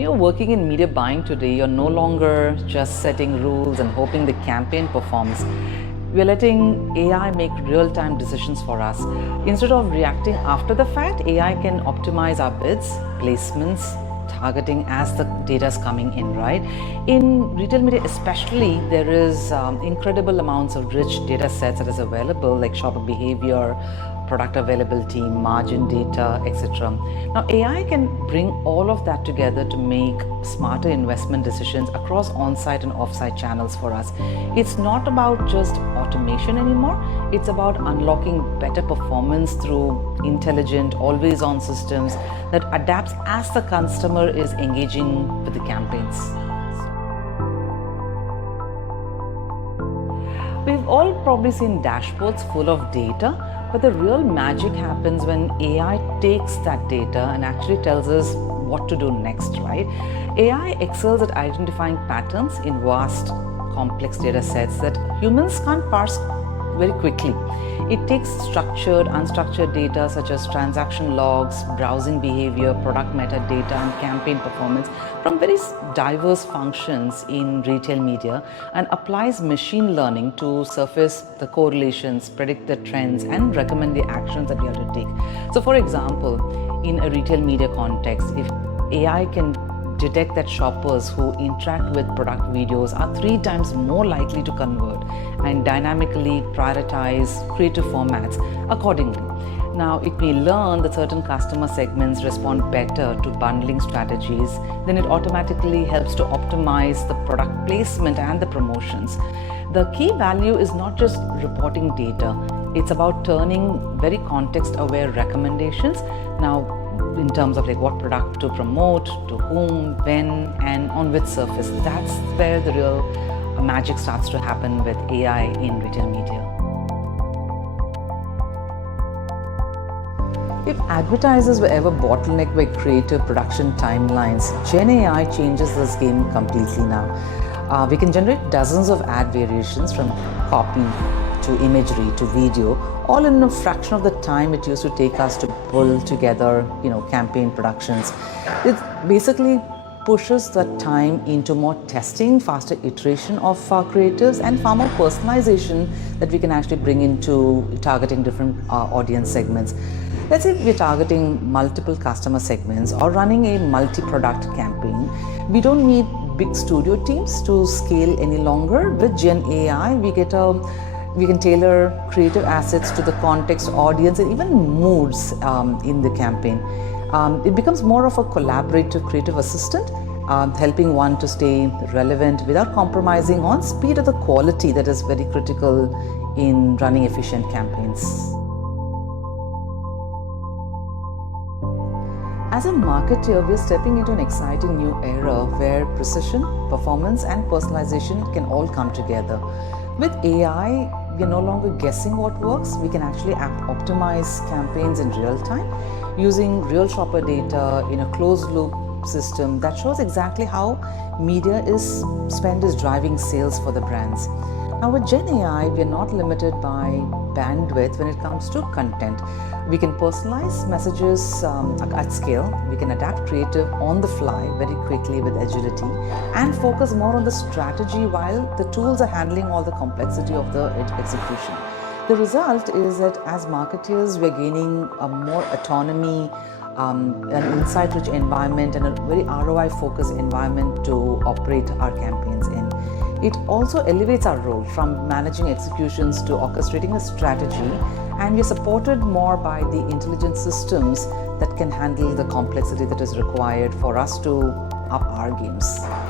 you're working in media buying today, you're no longer just setting rules and hoping the campaign performs. We're letting AI make real-time decisions for us. Instead of reacting after the fact, AI can optimize our bids, placements, targeting as the data is coming in, right? In retail media especially, there is incredible amounts of rich data sets that is available, like shopper behavior, product availability, margin data, etc. Now, AI can bring all of that together to make smarter investment decisions across on-site and off-site channels for us. It's not about just automation anymore. It's about unlocking better performance through intelligent, always-on systems that adapts as the customer is engaging with the campaigns. We've all probably seen dashboards full of data, but the real magic happens when AI takes that data and actually tells us what to do next, right? AI excels at identifying patterns in vast, complex data sets that humans can't parse very quickly. It takes structured, unstructured data such as transaction logs, browsing behavior, product metadata, and campaign performance from very diverse functions in retail media and applies machine learning to surface the correlations, predict the trends, and recommend the actions that we have to take. So, for example, in a retail media context, if AI can detect that shoppers who interact with product videos are 3 times more likely to convert and dynamically prioritize creative formats accordingly. Now, it may learn that certain customer segments respond better to bundling strategies, then it automatically helps to optimize the product placement and the promotions. The key value is not just reporting data, it's about turning very context-aware recommendations. Now, in terms of like what product to promote, to whom, when, and on which surface. That's where the real magic starts to happen with AI in retail media. If advertisers were ever bottlenecked by creative production timelines, GenAI changes this game completely now. We can generate dozens of ad variations from copy to imagery to video, all in a fraction of the time it used to take us to pull together, campaign productions. It basically pushes the time into more testing, faster iteration of our creatives, and far more personalization that we can actually bring into targeting different audience segments. Let's say we're targeting multiple customer segments or running a multi-product campaign. We don't need big studio teams to scale any longer. With GenAI, we can tailor creative assets to the context, audience, and even moods in the campaign. It becomes more of a collaborative creative assistant, helping one to stay relevant without compromising on speed or the quality that is very critical in running efficient campaigns. As a marketer, we are stepping into an exciting new era where precision, performance, and personalization can all come together. With AI, we are no longer guessing what works. We can actually optimize campaigns in real time using real shopper data in a closed loop system that shows exactly how media spend is driving sales for the brands. Now, with GenAI, we are not limited by bandwidth when it comes to content. We can personalize messages at scale. We can adapt creative on the fly very quickly with agility and focus more on the strategy while the tools are handling all the complexity of the execution. The result is that as marketers, we're gaining a more autonomy, an insight-rich environment, and a very ROI-focused environment to operate our campaigns in. It also elevates our role from managing executions to orchestrating a strategy, and we're supported more by the intelligent systems that can handle the complexity that is required for us to up our games.